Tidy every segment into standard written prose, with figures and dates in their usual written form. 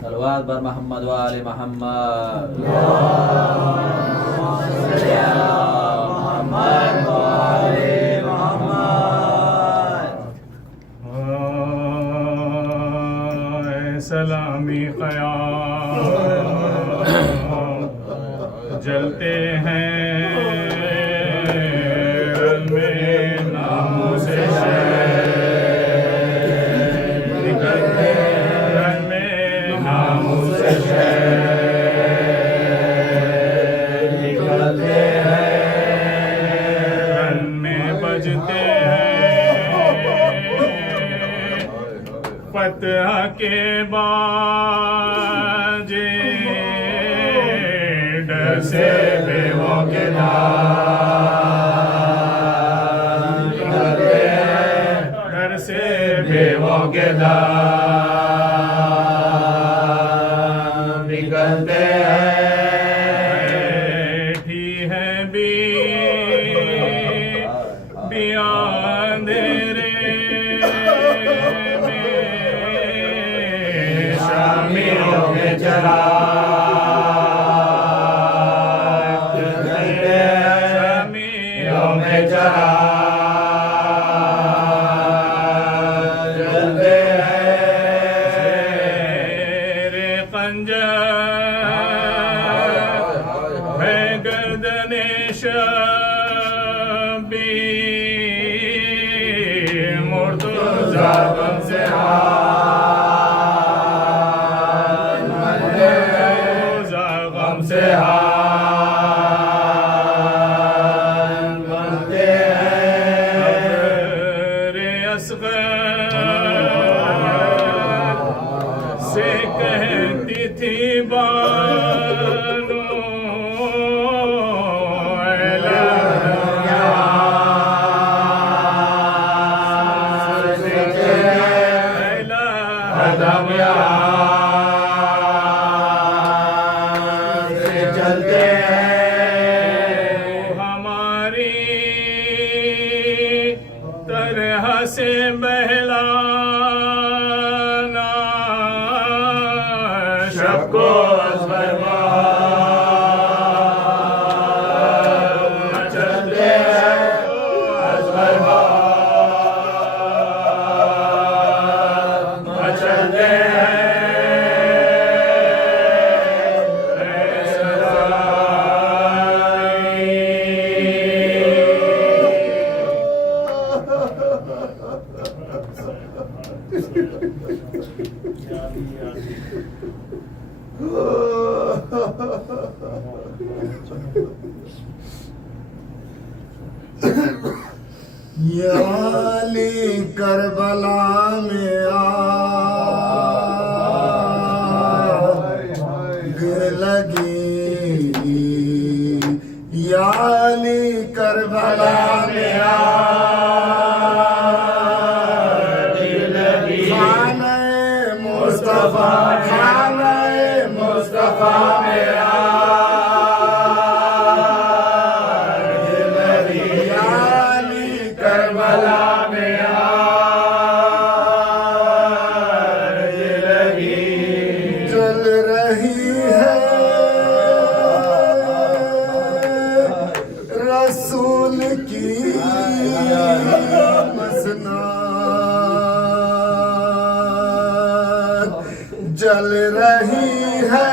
सलवात बर मोहम्मद व आले मोहम्मद। सलामी क़याम जलते हैं रन में नामों से निकलते रन में नामों से निकलते हैं रन में बजते फतह के बाजे डर से बेवों के दाम निकलते हैं डर से बेवों के दाम निकलते हैं। बैठी है अंधेरे शामियों में चला शामियों में चला जलते हैं रे खंजर है गर्दने शबी मुर्तज़ा गम से से हाल बनते हैं रे असग़र से कहती थी बानो चलते हैं हमारी तरह से बहलाना सबको चलते हैं चलते हैं याली करबला में आग लगी याली करबला में आग लगी खाने मुस्तफा में करबला में आग लगी जल रही है रसूल की मसनाद जल रही है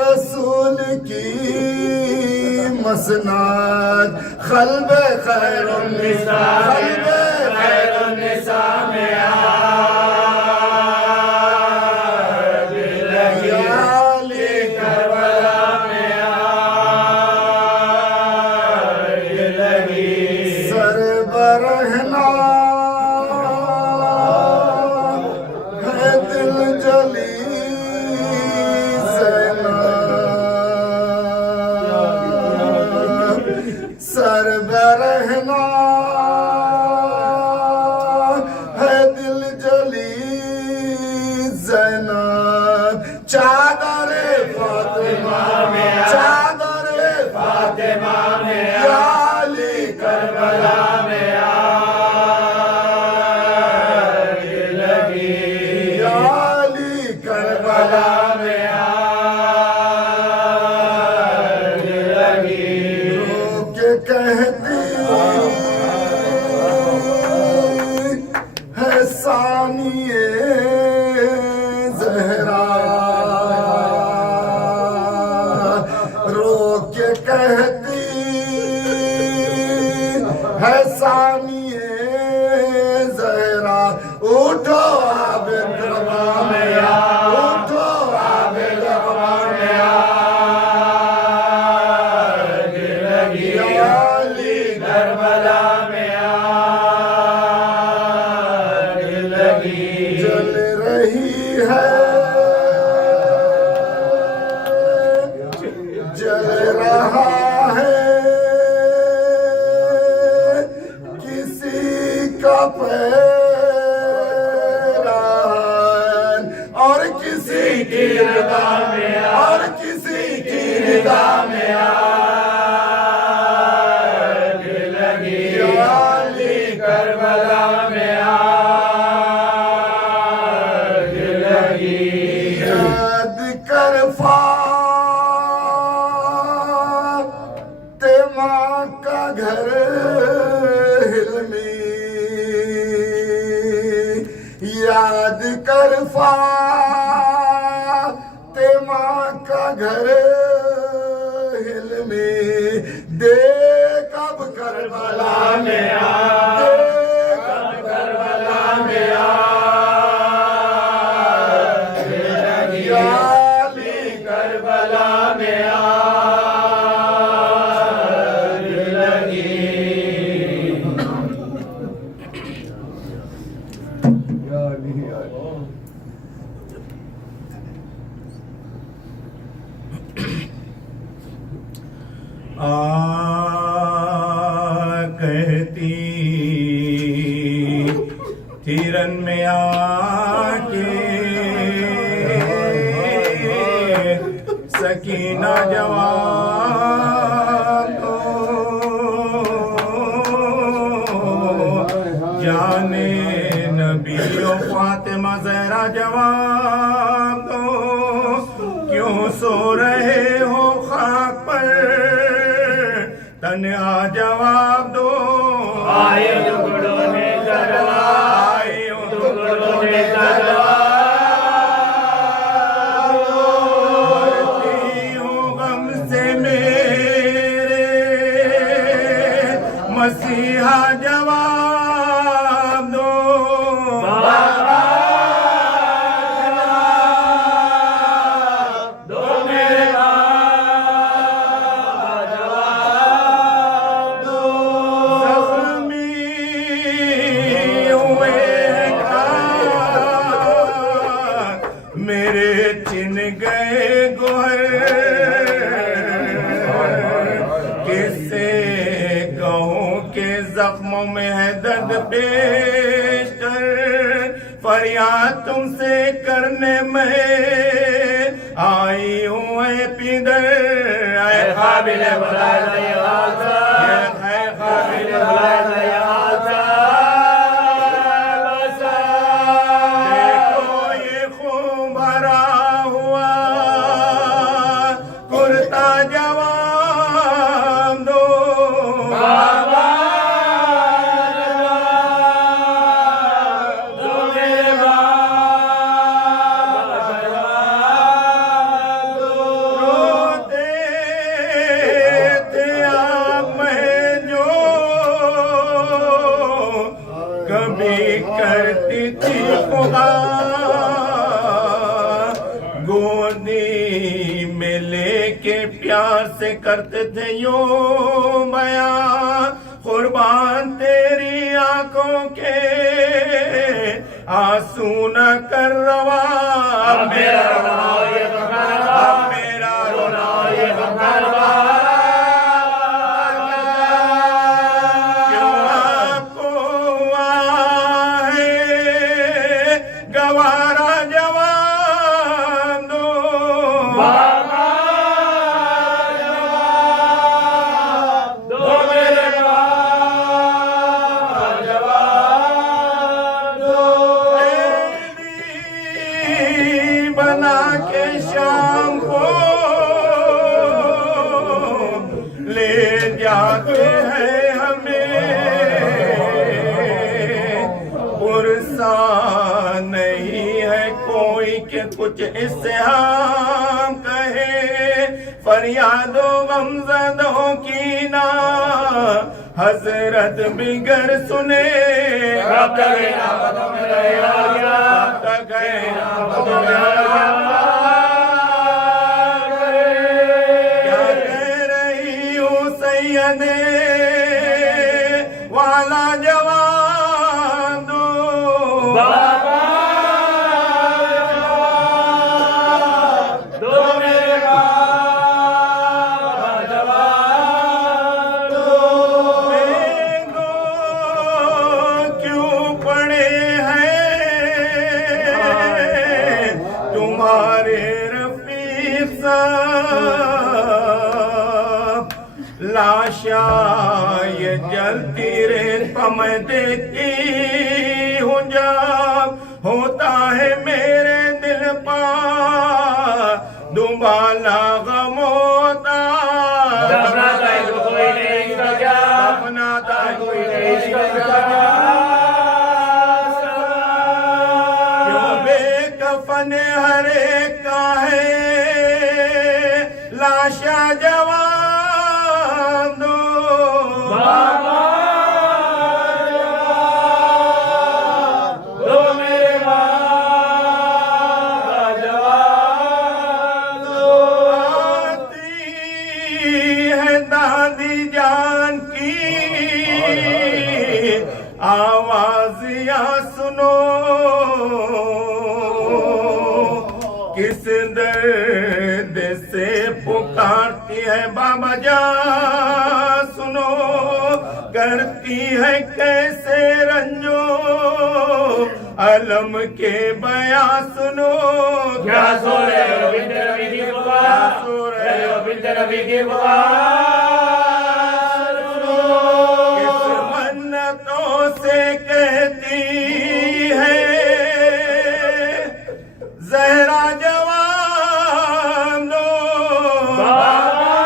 रसूल की मसनाद क़ल्ब खैरुन्निसा में आग लगी करबला में आग लगी सर बरहना है दिल जली सर बरहना सानिए ज़हरा रो के कहती है सानिए ज़हरा उठो आबे करबला में आ उठो आबे करबला में आग लगी अली करबला में आग लगी जल रही है जल रहा है किसी का पैरान और किसी की रिदा में और किसी की रिदा में आग लगी अली करबला में आग लगी याद कर फातिमा का घर हिलमी याद कर फातिमा का घर हिलमी देख अब करबला में आ देख अब करबला में आग लगी अली करबला में आग लगी कहती तिरन में आके सकीना जवाब दो जाने नबियों फातिमा ज़हरा जवाब दो क्यों सो रहे हो खाक पर तन्हा जवाब दो आए टुकड़ों ने करवा आए टुकड़ों ने करवा मरती हूँ गम से मेरे मसीहा जवाब दो बाबा दो मेरे मेरे चिन गए गोहर किससे कहूँ के जख्मों में है दर्द बेशतर फरियाद तुमसे करने में आई हूँ ऐ पिदर ऐ काबिल बुलाए ऐ काबिल बुलाए जवाब दो बाबा दो मेरे बाबा जवाब दो रोते थे आप मैं जो कभी करती थी गोदी में लेके प्यार से करते थे यो बयां कुर्बान तेरी आंखों के आंसू न कर रवा मेरा रोना ये मेरा रोना ये क्यों आपको है गवारा जवाब दो बाबा जवाब दो मेरे बाबा जवाब दो बना के शाम को ले जाते हैं हमें पुरसा नहीं है कोई के कुछ इससे हम कहे, फरियादों गमज़दों की ना हजरत बिगर सुने। कब तक है आफतों में रहेगा क्या, कब तक है आफतों में रहेगा क्या कह रही हूँ सैयदे वाला जवाब दो। बाबा दो मेरे बाबा जवाब दो। मेघो क्यों पड़े हैं तुम्हारे रफीक साहब, लाशा ये जलती रेत पर मैं देखती हूँ जब होता है मेरे दिल पर दुबाला गम होता। दफनाता है तो कोई नहीं इसका क्या, दफनाता है कोई नहीं इसका क्या। क्यों बेकफन हर एक का है लाशा जवाब दो। बाबा दो मेरे बाबा जवाब दो। आती है दादी जान की आवाज़ियाँ सुनो, किस दर्द से पुकारती है बाबा जान सुनो, करती है कैसे रंजो अलम के बयां सुनो। क्या सो रहे हो बिंद रवि की पुकार, सो रहे हो बिंद रवि की पुकार सुनो। किस मन्नतों से कहती है जहरा जवाब दो। बाबा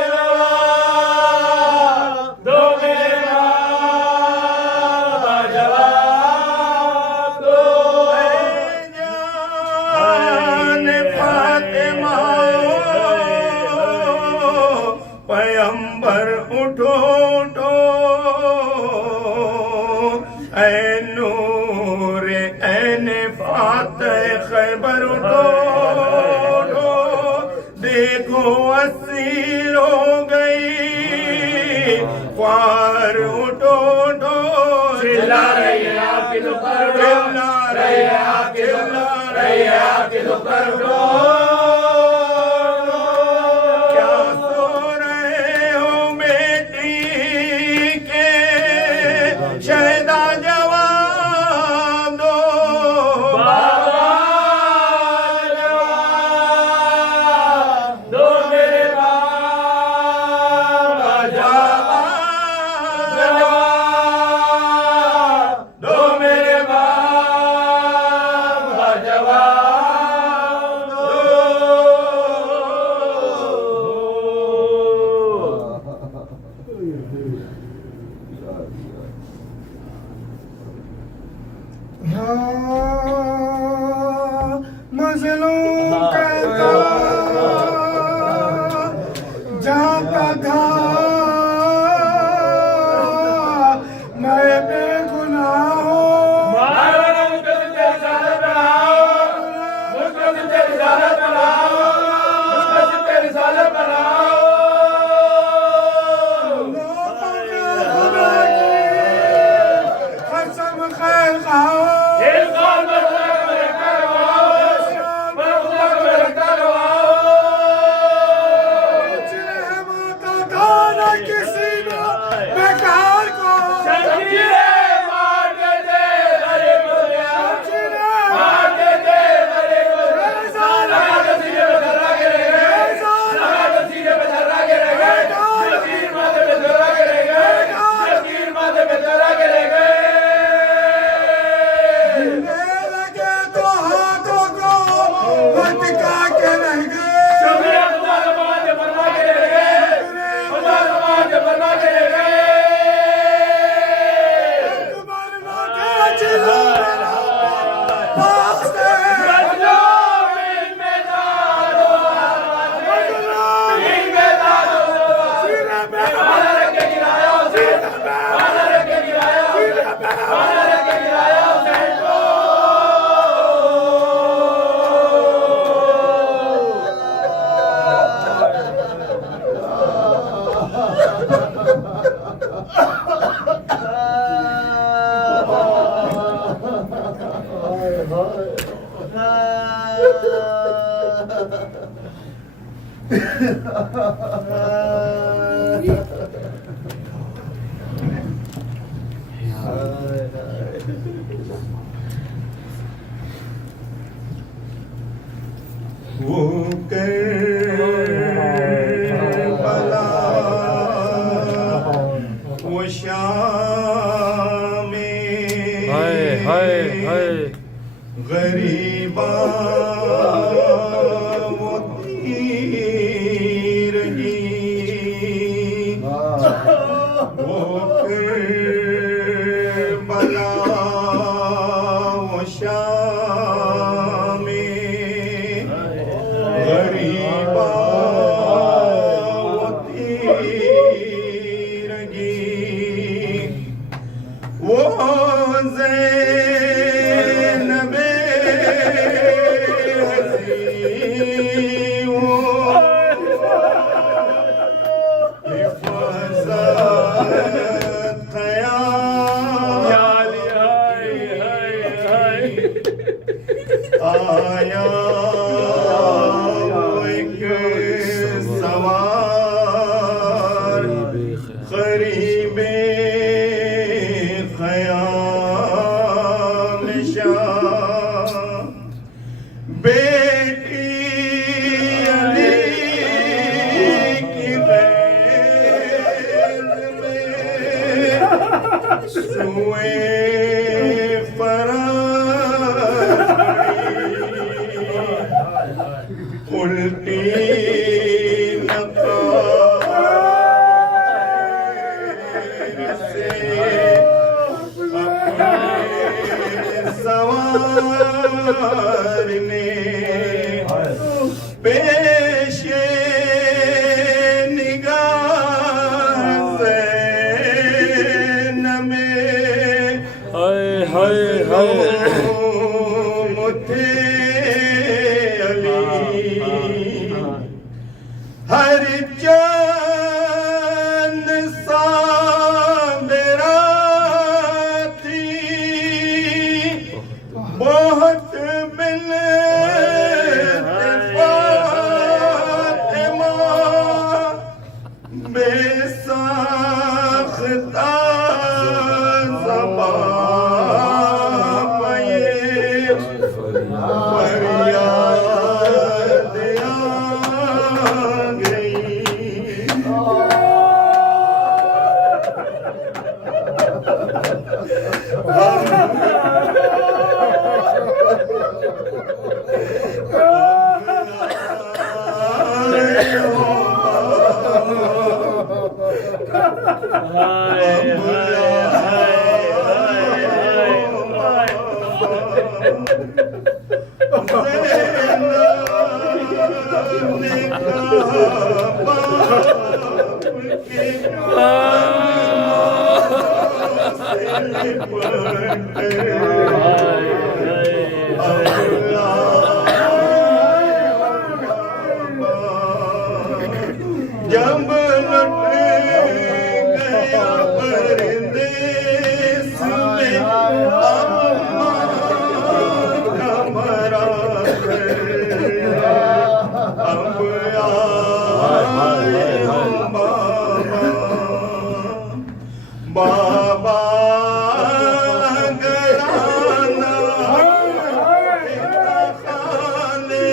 जवाब दो मेरे बाबा जवाब दो। जान फातिमा पैगंबर उठो उठो, ऐ नूर ऐन फातिह खैबर उठो उठो, देखो असीर हो गई ख्वार उठो उठो। चिल्ला रही है आपकी दुकान उठो, चिल्ला रही है आपकी दुकान रही है आपकी दुकान उठो। क्या सो रहे हो बेटी के शहदा जवाब दो। बाबा जवाब दो मेरे बाबा जवाब दो मेरे बाबा जवाब दो। मजलूम कहता जाता था मैं बेगुनाह हूँ। खुदा की कसम खैर खाओ। किसी ने बेकार को वो करबला वो शाम गरीबा वो तीरगी वो करबला वो शाम गरीबा वो तीरगी वो ज़ैनबे हज़ी वो हिफ़ाज़त ख़याल आया एक सवार ग़रीबे ख़याल शाह बेटी अली की ग़ैर में सुए उल्टी नक़ार से अपने सवार ने पेशे निगाह ज़ैन में मुथे हर चांद सा मेरा थी बहुत मिलते फातिमा बेसाख्ता ज़बां पे फरियाद जब लुट गया परदेस में अम्मा का मरा अब आए बाबा घराना खाने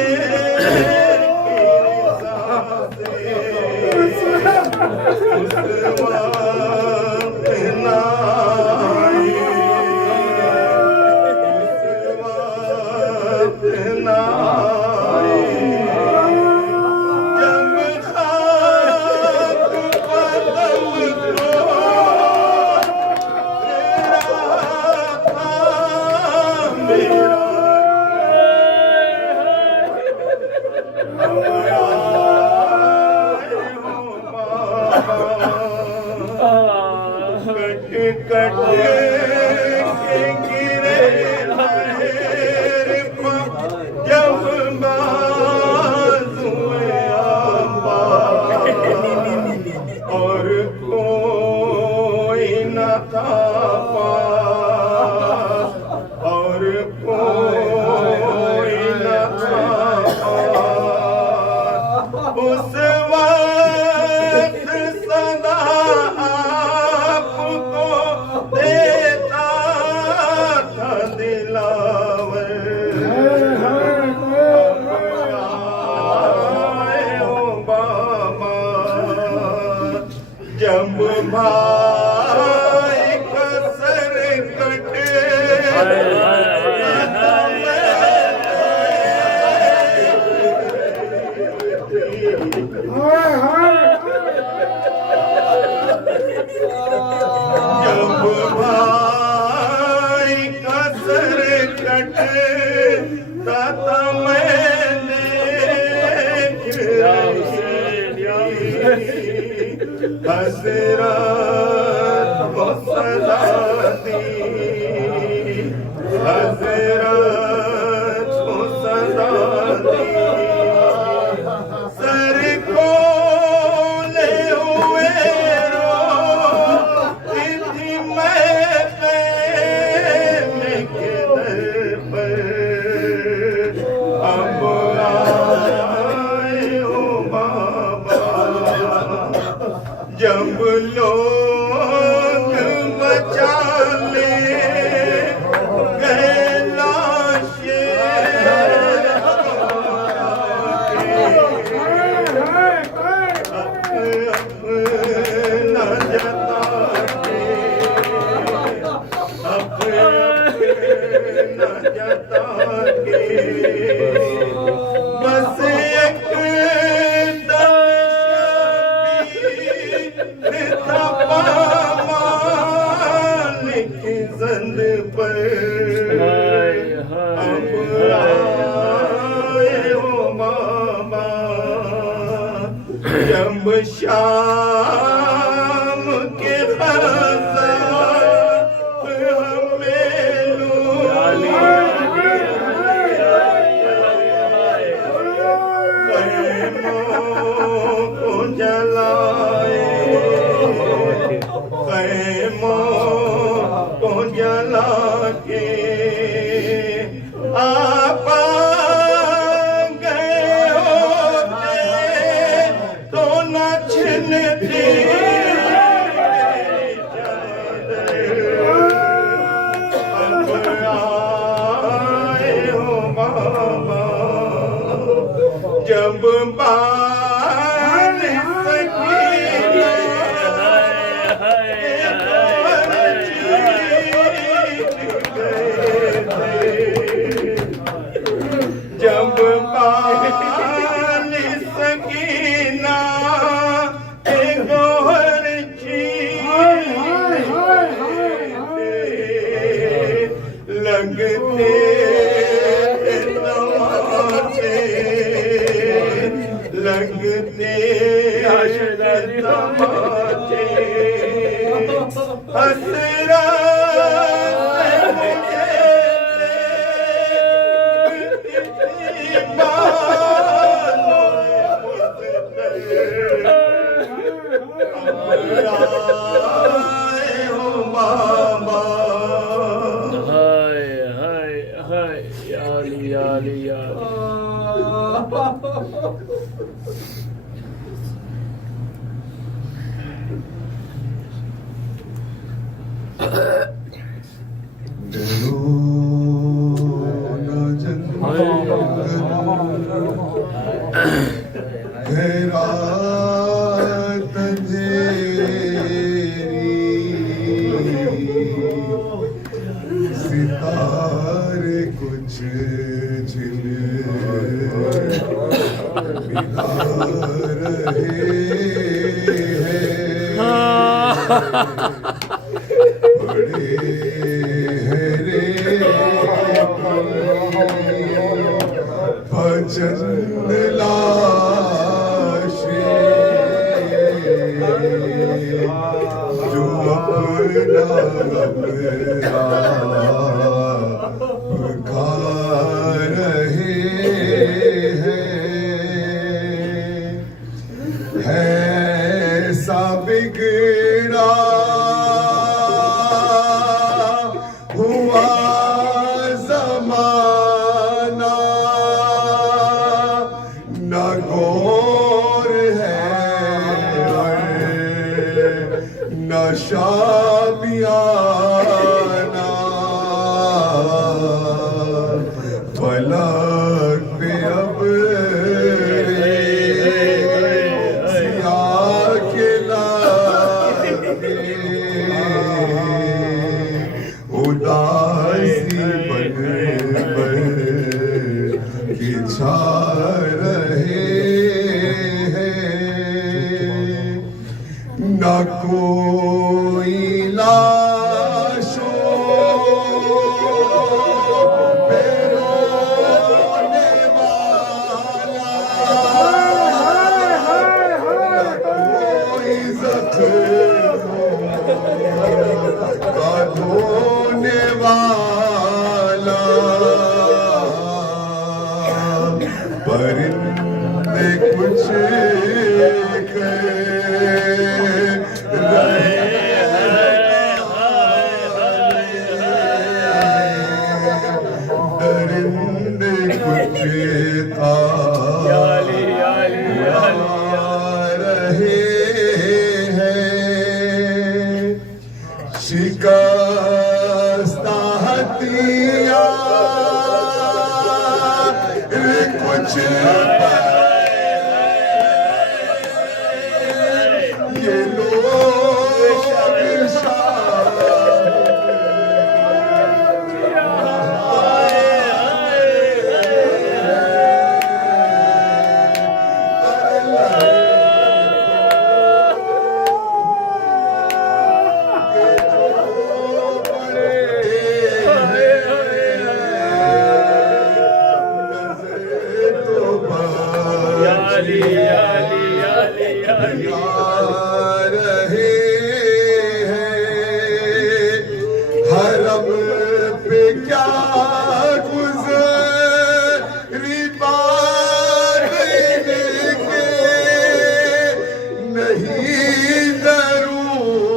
कट के गिरे जब बाज़ुए और कोई न था पास और कोई हज़रत को सदा दी, हज़रत को सदा दी। सर खोले हुए रोती थी मैं ख़ैमे के दर पर, अब आए हो बाबा। जब लोग बचा ले गए लाशें, अपना जता के, अपना जता के, बस एक मालिक ज़िंद पर, अब आए हो मामा। जब शाम के ख़ज़ान हमें ख़ैमों को जलाए, ख़ैमों को जला के आप गए होते तो न छिनती अब आए हो बाबा। जब जब बाली सकीना गोहर लगते तमाचे, लगते तमाचे। हसरा सितारे कुछ बड़े हरे भजन लाशे जो अपना खा रहे हैं सा बिगड़ा हुआ ज़माना न गौर है न शामियाना फलक पे अब उदासी बन के छा रहे हैं न कोई लाशों पे रोने वाला, न कोई कुछ ये लोग हरम पे क्या गुज़री बात के नहीं ज़रूरत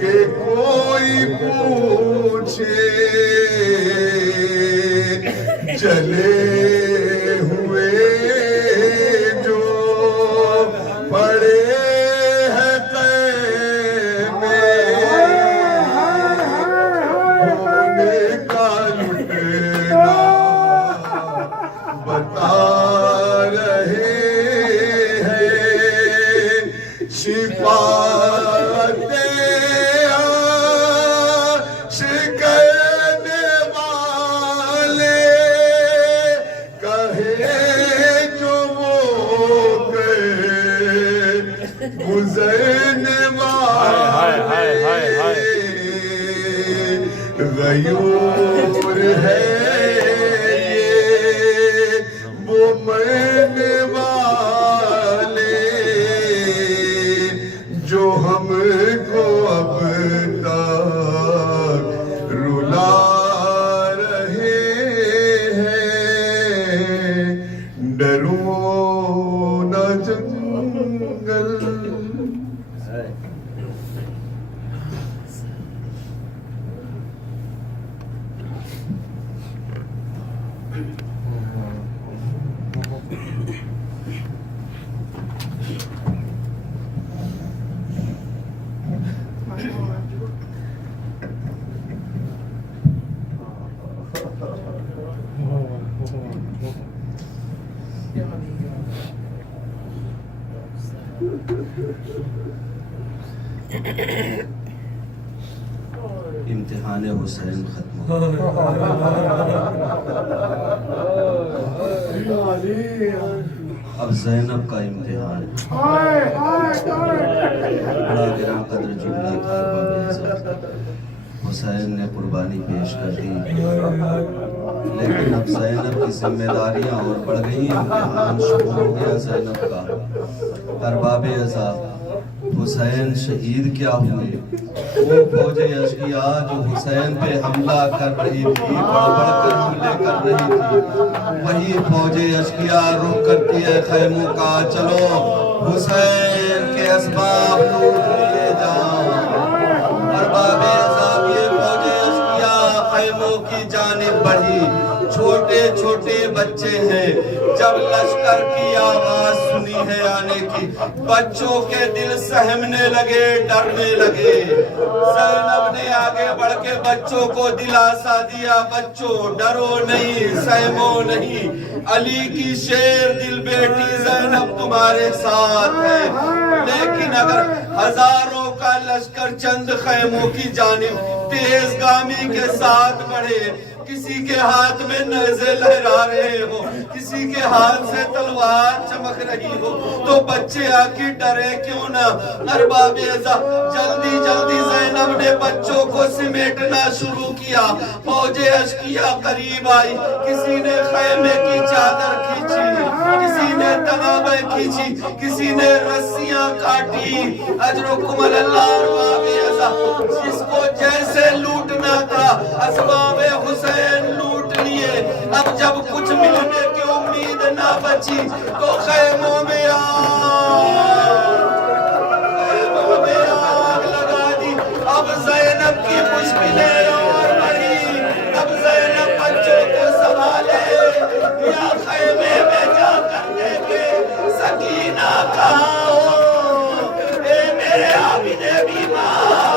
के कोई पूछे चले हुए जो पड़े बता रहे हैं शिफाते शिकने वाले कहे जो वो गुजरने वाले गयूर है मरने वाले जो हमको अब तक रुला रहे हैं डरो न जंगल इम्तिहान हुसैन खत्म हो अब ज़ैनब का इम्तिहान बड़ा गिरा कदर जुमला था। हुसैन ने कुर्बानी पेश कर दी, लेकिन अब ज़ैनब की जिम्मेदारियां और बढ़ गई। इम्तिहान शुरू हो गया ज़ैनब का। अरबाबे अज़ा हुसैन शहीद क्या हुए? वो फौजे अशकिया जो हुसैन पे हमला कर रही थी, बढ़ कर हमले कर रही थी, वही फौजे अशकिया रुक करती है खैमों का। चलो हुसैन के असबाब लूट लिए जाओ। अरबाबे अज़ा ये फौजे अशकिया खैमों की जानिब बढ़ी। छोटे छोटे बच्चे हैं, जब लश्कर की आवाज सुनी है आने की, बच्चों के दिल सहमने लगे, डरने लगे। ज़ैनब ने आगे बढ़ के बच्चों को दिलासा दिया, बच्चों डरो नहीं, सहमो नहीं, अली की शेर दिल बेटी ज़ैनब तुम्हारे साथ है। लेकिन अगर हजारों का लश्कर चंद खैमों की जानिब तेजगामी के साथ बढ़े, किसी के हाथ में नेज़े लहरा रहे हो, किसी के हाथ से तलवार चमक रही हो, तो बच्चे आके डरे क्यों ना। अरबाबे अज़ा जल्दी जल्दी ज़ैनब ने बच्चों को सिमेटना शुरू किया। फौजे अशकिया करीब आई, किसी ने खैमे की चादर खींची, किसी ने तनाबे खींची, किसी ने रस्सियां काटी। अजरुकुम अल्लाह। अरबाबे अज़ा जिसको जैसे लूटना था असबाबे हुसैन लूट लिए। अब जब कुछ मिलने की उम्मीद ना बची तो खैमों में आग लगा दी। अब ज़ैनब की मुश्किलें और बढ़ी। अब ज़ैनब बच्चों को संभाले या खैमे में जा करने के सकीना कहाँ हो? ए मेरे आबिदे बीमार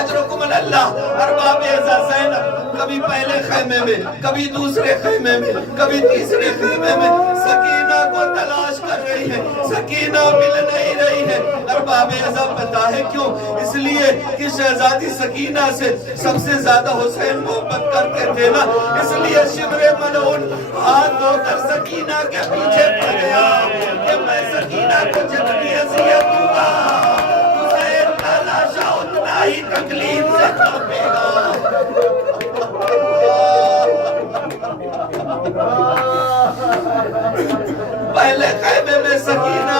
अजरकुम अल्लाह। अरबाब ज़ैनब कभी पहले खैमे में, कभी दूसरे खैमे में, कभी तीसरे खैमे में सकीना को तलाश कर रही है, सकीना मिल नहीं रही है। अरबाब पता है क्यों? इसलिए कि शहजादी सकीना से सबसे ज्यादा हुसैन मोहब्बत करते थे ना, इसलिए शिमरे मलऊन हाथ धोकर सकीना के पीछे पड़ गया कि मैं सकीना को जितनी अज़ियत दूंगा हुसैन का लाशा उतना ही तकलीफ से तड़पेगा। पहले खैमे में सकीना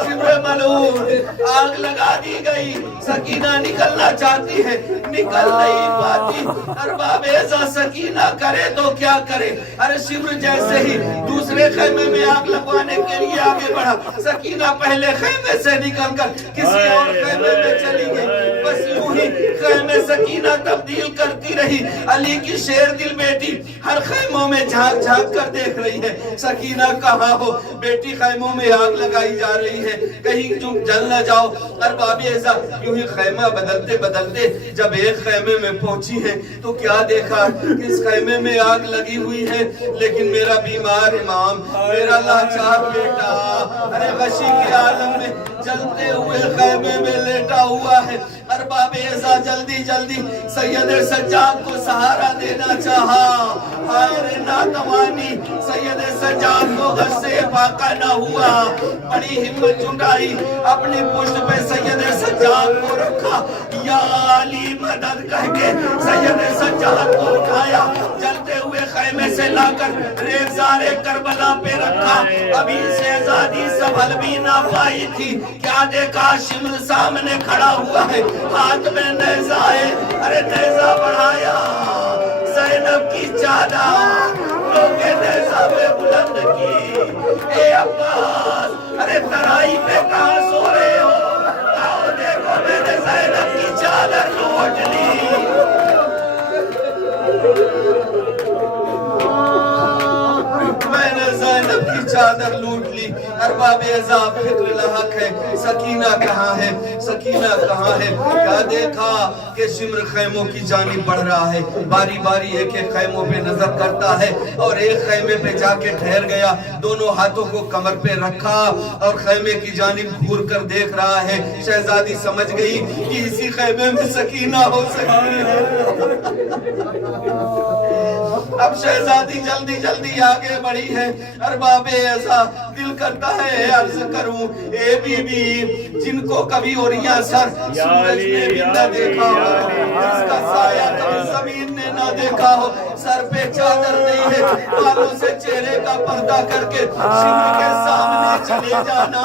शिमरे मलऊन आग लगा दी गई, सकीना निकलना चाहती है, निकल नहीं पाती। अरबाब सकीना करे तो क्या करे? अरे शिमर जैसे ही दूसरे खैमे में आग लगवाने के लिए आगे बढ़ा, सकीना पहले खैमे से निकलकर किसी और खैमे में चली गई। बस यूं ही खैमे सकीना तब्दील करती रही। अली की शेर दिल बेटी हर खैमों में झांक झांक कर देख रही है, सकीना कहाँ हो? बेटी खैमों में आग लगाई जा रही है, कहीं तुम जल न जाओ। अरबाब यूं ही खैमा बदलते बदलते जब एक खैमे में पहुंची है तो क्या देखा कि इस खैमे में आग लगी हुई है, लेकिन मेरा बीमार इमाम, मेरा लाचार बेटा अरे गशी के आलम में जलते हुए खैमे में लेटा हुआ है। अरबाब जल्दी जल्दी सैयद सज्जाद को सहारा देना चाहा, हाय नातवानी सैयद सज्जाद को गस्से फाका न हुआ। बड़ी हिम्मत जुटाई, अपनी पुष्ट पे सैयद सज्जाद को रखा, या अली मदद कह के सैयद सज्जाद को उठाया, जलते हुए खैमे से लाकर रेज़ारे करबला पे रखा। अभी शहजादी संभल भी ना पाई थी, क्या देखा शिमर सामने खड़ा हुआ है, हाथ में नेज़ा है। अरे नेज़ा बढ़ाया, ज़ैनब की चादर लोगे नेज़ा पे बुलंद की। ए अब्बास, अरे तराई पे कहाँ सो रहे हो? आओ देखो मैंने ज़ैनब की चादर लूट ली। मैंने ज़ैनब की चादर लूट ली। अरबाब फिक्र लहक है, सकीना कहाँ है? सकीना कहाँ है? क्या देखा कि शिमर खैमों की जानिब बढ़ रहा है, बारी बारी एक एक खैमों पे नजर करता है और एक खैमे पे जाके ठहर गया, दोनों हाथों को कमर पे रखा और खैमे की जानिब घूर कर देख रहा है। शहजादी समझ गई कि इसी खैमे में सकीना हो सकती है। अब शहजादी जल्दी जल्दी आगे बढ़ी है। अरबाब ऐसा दिल करता है अर्ज करूं, ए बीबी जिनको कभी ओरिया सर सूरज ने भी न देखा हो, जिसका साया कभी जमीन ने न देखा हो, सर पे चादर नहीं है, बालों से चेहरे का पर्दा करके शिमर के सामने चले जाना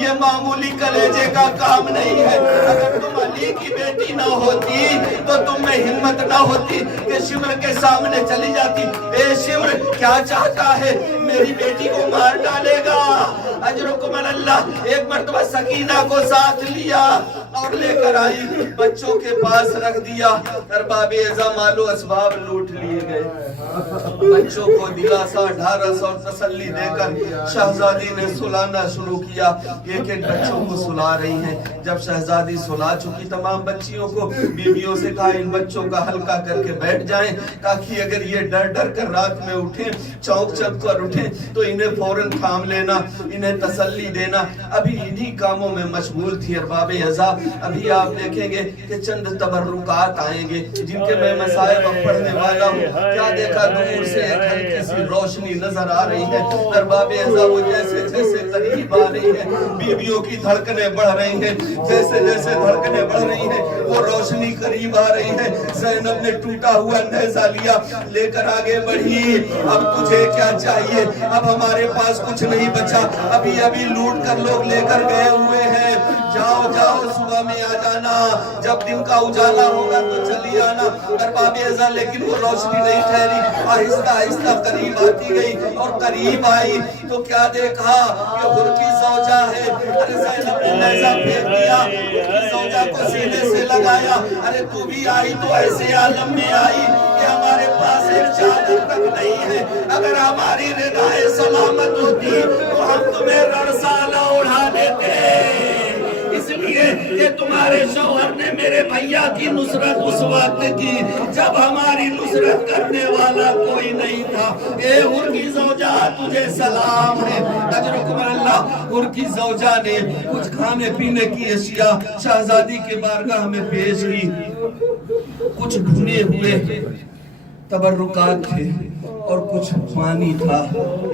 ये मामूली कलेजे का काम नहीं है। अगर तुम अली की बेटी न होती तो तुम में हिम्मत न होती कि शिमर के सामने चली जाती। ए शिमर क्या चाहता है? मेरी बेटी को मार डालेगा। अजरुकुम अल्लाह। एक मर्तबा सकीना को साथ लिया और लेकर आई, बच्चों के पास रख दिया। अरबाब मालो असबाब लूट लिए गए। बच्चों को दिलासा ढारस और तसल्ली देकर शहजादी ने सुलाना शुरू किया। एक एक बच्चों को सुला रही है। जब शहजादी सुला चुकी तमाम बच्चियों को, बीवियों से कहा इन बच्चों का हल्का करके बैठ जाएं, ताकि अगर ये डर डर कर रात में उठे, चौंक चौंक कर उठे तो इन्हें फौरन थाम लेना, इन्हें तसल्ली देना। अभी इन्हीं कामों में मशगूल थी अरबाब अज़ाब। अभी आप देखेंगे कि चंद तबर्रुकात आएंगे जिनके मैं मसाइब पढ़ने वाला हूँ। क्या देखा, दूर से एक हल्की सी रोशनी नजर आ रही है। अरबाब अज़ाब वो जैसे जैसे करीब आ रही है, बीवियों की धड़कनें बढ़ रही हैं। जैसे जैसे धड़कनें बढ़ रही हैं वो रोशनी करीब आ रही है। ज़ैनब ने टूटा हुआ नेज़ा लिया, लेकर आगे बढ़ी। अब तुझे क्या चाहिए? अब हमारे पास कुछ नहीं बचा, अभी अभी लूट कर लोग लेकर गए हुए हैं। जाओ जाओ, सुबह में आ जाना, जब दिन का उजाला होगा तो चली आना। अरबाब अज़ाब लेकिन वो रोशनी नहीं ठहरी, आहिस्ता आहिस्ता करीब आती गई और करीब आई तो क्या देखा कि हुर की ज़ौजा है। अरे ज़ैनब ने नेज़ा फेंक दिया, हुर की ज़ौजा को सीने से लगाया। अरे तू भी आई तो ऐसे आलम में आई कि हमारे पास एक चादर तक नहीं है। अगर हमारी रिदाए सलामत होती तो हम तुम्हें रड़साना उड़ा देते। इसलिए इसलिए कि तुम्हारे शौहर ने मेरे भैया की नुसरत उस वक्त की जब हमारी नुसरत करने वाला कोई नहीं था। ए हुर की ज़ौजा तुझे सलाम है। अजरुकुम अल्लाह। हुर की ज़ौजा ने कुछ खाने पीने की अशिया शहजादी के बारगाह में पेश की। कुछ भुने हुए तबर्रुकात थे और कुछ पानी था।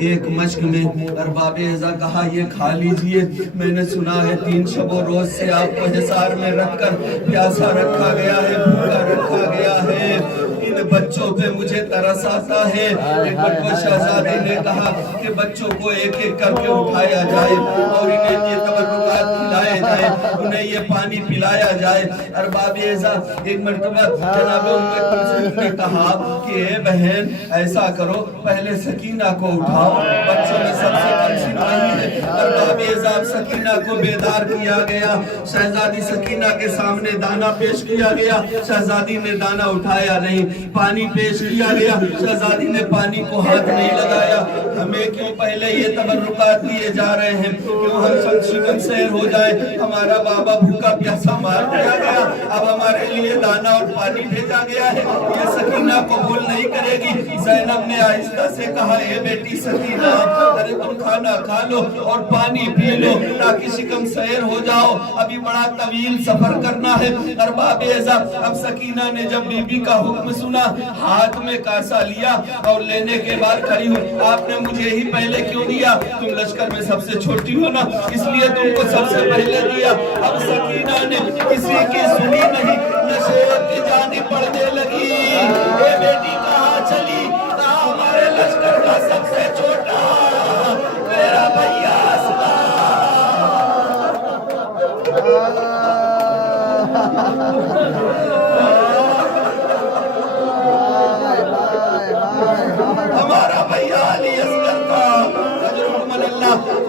एक मश्क में अरबाब एज़ा कहा ये खा लीजिए। मैंने सुना है 3 शबो रोज से आपको हिसार में रखकर प्यासा रखा गया है, भूखा रखा गया है। इन बच्चों पे मुझे तरस आता है। एक बड़े शहजादे ने कहा कि बच्चों को एक एक करके उठाया जाए और इन्हें ये तबर्रुकात खिलाए जाए, उन्हें ये पानी पिलाया जाए। अरबाब एज़ा एक मर्तबा जनाब उम्मे कुलसूम ने कहा कि ए बहन ऐसा करो, पहले सकीना को उठाओ, बच्चों में सबसे कमसिन वही है। अरबाब एज़ा सकीना को बेदार किया गया। शहजादी सकीना के सामने दाना पेश किया गया। शहजादी ने दाना उठाया नहीं। पानी पेश किया गया। शहजादी ने पानी को हाथ नहीं लगाया। हमें क्यों पहले ये तबर्रुकात दिए जा रहे हैं? क्यों हम शिकन सैर हो जाए? हमारा बाबा भूखा प्यासा मार दिया गया, अब हमारे लिए दाना और पानी भेजा गया है। ये सकीना कबूल नहीं करेगी। ज़ैनब ने आहिस्ता से कहा ए बेटी सकीना, अरे तुम खाना खा लो और पानी पी लो ताकि शिकम सैर हो जाओ, अभी बड़ा तवील सफर करना है। अरबाब एज़ा अब सकीना ने जब बीबी का हुक्म सुना, हाथ में कासा लिया और लेने के बाद खड़ी हुई। आपने मुझे ही पहले क्यों दिया? तुम लश्कर में सबसे छोटी हो ना, इसलिए तुमको सबसे पहले दिया। अब सकीना ने किसी की सुनी नहीं, नशे की जानी पड़ने लगी। ये बेटी कहाँ चली? कहा हमारे लश्कर का सबसे छोटा मेरा भैया हमारा भैया अली असगर था।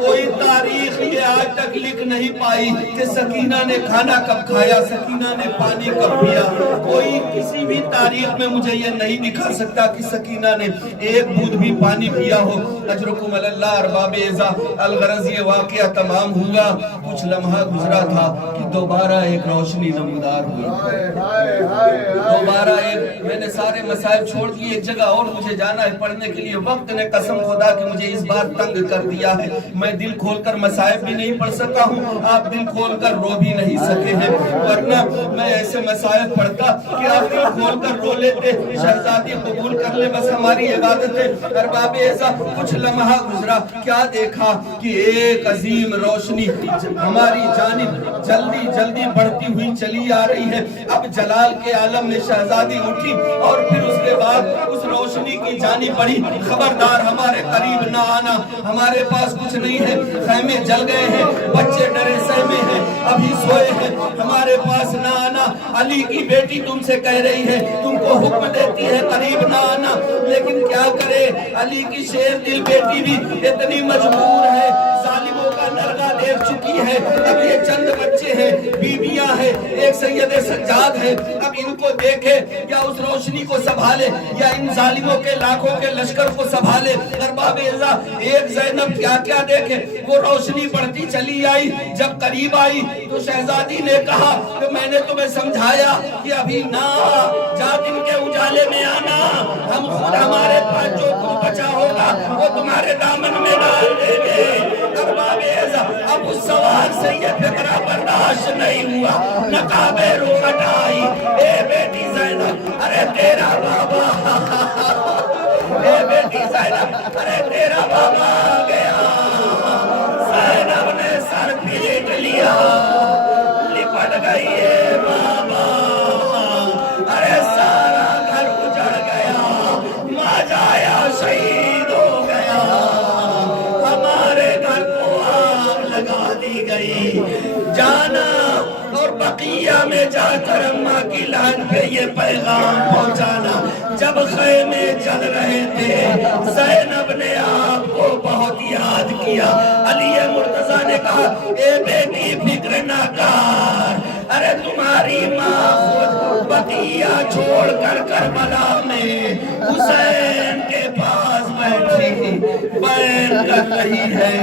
कोई तारीख ये आज तक लिख नहीं पाई कि सकीना ने खाना कब खाया, सकीना ने पानी कब पिया। कोई किसी भी तारीख में मुझे ये नहीं दिखा सकता कि सकीना ने एक बूंद भी पानी पिया हो। अजरुकुम अल्लाह। अरबाब एज़ा अलगरज ये वाक़या तमाम हुआ। कुछ लम्हा गुजरा था कि दोबारा एक रोशनी नमूदार हुई। दोबारा एक, मैंने सारे मसाइब छोड़ दिए, एक जगह और मुझे जाना है पढ़ने के लिए। वक्त ने कसम खुदा कि मुझे इस बार तंग कर दिया है। मैं दिल खोलकर मसाइब भी नहीं पढ़ सका हूँ, आप दिल खोलकर रो भी नहीं सके हैं, वरना मैं ऐसे मसाइब पढ़ता कि आप दिल खोलकर रो लेते। शहजादी कबूल कर ले, बस हमारी इबादत है। अरबाब एज़ा कुछ लम्हा गुजरा, क्या देखा कि एक अजीम रोशनी हमारी जानिब जल्दी जल्दी बढ़ती हुई चली आ रही है। अब जलाल के आलम में शहजादी उठी और फिर उसके बाद उस रोशनी की जानी पड़ी, खबरदार हमारे करीब ना आना, हमारे पास कुछ नहीं है, खैमे जल गए हैं, बच्चे डरे सहमे हैं, अभी सोए हैं, हमारे पास ना आना। अली की बेटी तुमसे कह रही है, तुमको हुक्म देती है करीब ना आना, लेकिन क्या करे, अली की शेर दिल बेटी भी इतनी मजबूर है, जालिमों का नरगा देख चुकी है। अब ये चंद बच्चे हैं, बीबियां हैं, एक सैयद सज्जाद है, अब इनको देखे या उस रोशनी को संभाले या इन जालिमों के लाखों के लश्कर को संभाले। अरबाब एज़ा एक ज़ैनब क्या क्या देखे। वो रोशनी बढ़ती चली आई, जब करीब आई तो शहजादी ने कहा कि मैंने तुम्हें समझाया कि अभी ना जा, दिन के उजाले में आना, हम खुद हमारे पास जो कुछ बचा होगा वो तुम्हारे दामन में डाल देंगे। अरबाब एज़ा अब उस सवाल से ये फिक्रा बर्दाश्त नहीं हुआ, नकाबे रू हटाई। ए बेटी ज़ैनब, अरे तेरा बाबा, ए बेटी ज़ैनब, अरे तेरा बाबा आ गया। ज़ैनब ने सर पीट लिया, लिपट गई है बाबा, अरे सारा घर उजड़ गया, माँ जाया शहीद हो गया, हमारे घर को आग लगा दी गई। जाना और बकिया में जाकर अम्मा की लान पे ये पैगाम पहुंचाना। जब खैमे जल रहे थे, ज़ैनब ने आपको बहुत याद किया। अली मुर्तजा ने कहा, ए बेटी फिक्र ना कर, अरे तुम्हारी माँ खुद बकिया छोड़ कर करबला में हुसैन के पास बैठी बैर कर रही है।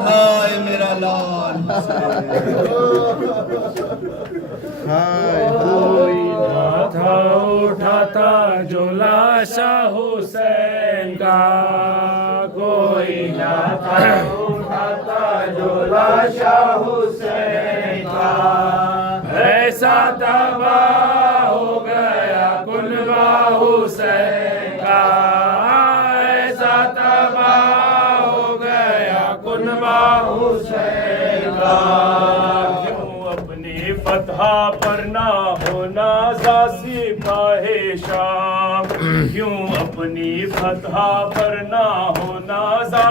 हाय मेरा लाल। कोई ना था उठाता जो लाशा हुसैन का, कोई ना था उठाता जो लाशा हुसैन का। ऐसा तबाह हो गया कुनबा हुसैन का, ऐसा तबाह हो गया कुनबा हुसैन का। क्यों अपनी फतह पर ना होना सिपाहे शाम, क्यों अपनी फतह पर ना होना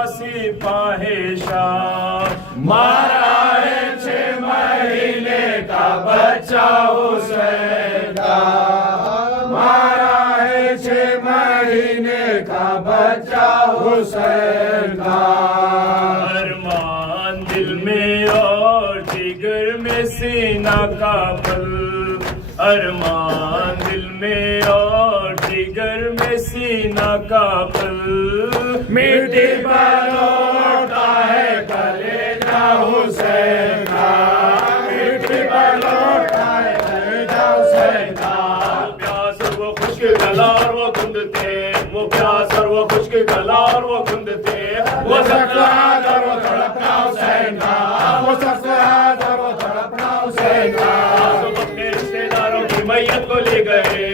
सिपाहे शाम। मारा है 6 महीने का बच्चा हुसैन का, मारा है 6 महीने का बच्चा हुसैन का। अरमान दिल में और जिगर में सीना का पल, अरमान दिल में और जिगर में सीना का पल। मिट्टी पर लौटा है कलेजा हुसैन का, मिट्टी पर लौटा है कलेजा हुसैन का। प्यास और वो खुश्क गला और वो गुंद थे, वो प्यास और वो खुश्क गला और वो गुंद थे। वो सखलात और वो तड़पना हुसैन का, वो सखलात और वो तड़पना हुसैन का। सब अपने रिश्तेदारों की मैयत को ले गए,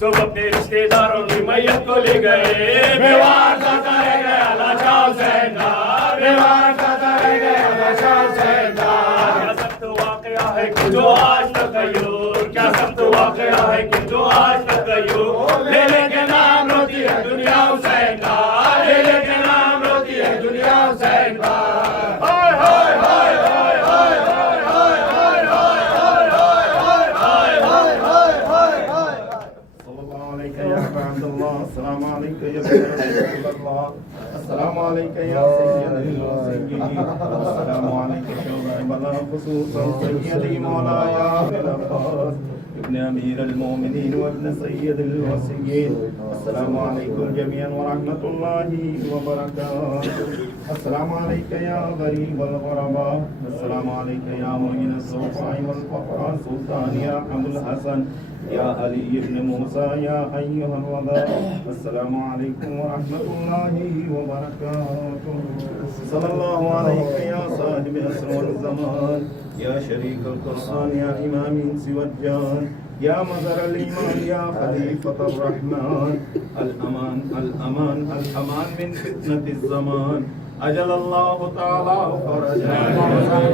सब अपने रिश्तेदारों की मैयत को ले गए। बेवार जाता रह गया लाशा हुसैन का, बेवार जाता रह गया लाशा हुसैन का। क्या सख्त वाकया है कि जो आज तक कहियो, क्या सख्त वाकया है कि जो आज तक कहियो। ले के नाम रोती है दुनिया हुसैन का, ले के नाम रोती है दुनिया हुसैन का। हाय हाय हाय हाय हाय हाय हाय हाय हाय हाय हाय हाय हाय हाय। अस्सलामु अलैका या अब्दुल्लाह, अस्सलामु अलैका या रसूलल्लाह, अस्सलामु अलैका या सय्यदुल मुरसलीन, अस्सलामु अलैका या बला खुसूसन सय्यदी मौलाया अबिल अब्बास इब्न अमीरुल मोमिनीन व इब्न सय्यदुल वसीय्यीन। अस्सलामु अलैकुम जमीअन व रहमतुल्लाहि व बरकातुहू। अस्सलामु अलैका या गरीब वल गुरबा, अस्सलामु अलैका या मुईन अस्सुफाई वल फकरा सुल्तान या अबुल हसन या अली इब्न मूसा या अय्युहल वदा। अस्सलामु अलैकुम व रहमतुल्लाहि व बरकातुहू। सल्लल्लाहु अलैका या साहिब असर वल ज़मान, या शरीक अल कुरआन, या इमाम इंस व जान, या मज़हर अल ईमान, या खलीफतुर रहमान। अल अमान अल अमान अल अमान मिन फितनतिज़ ज़मान। अजल अल्लाह ताला फरजन,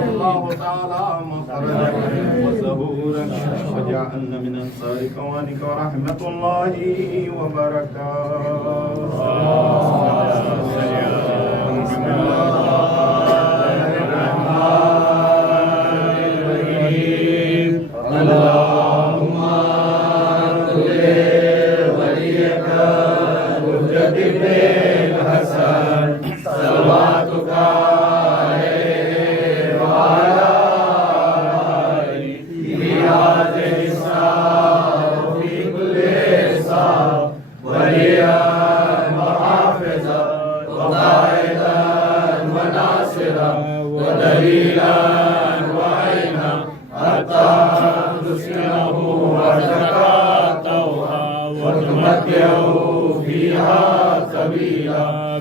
अल्लाह ताला मखरजन व ज़हूरन व जअलना मिन अंसारि क़वानिक व रहमतुल्लाहि व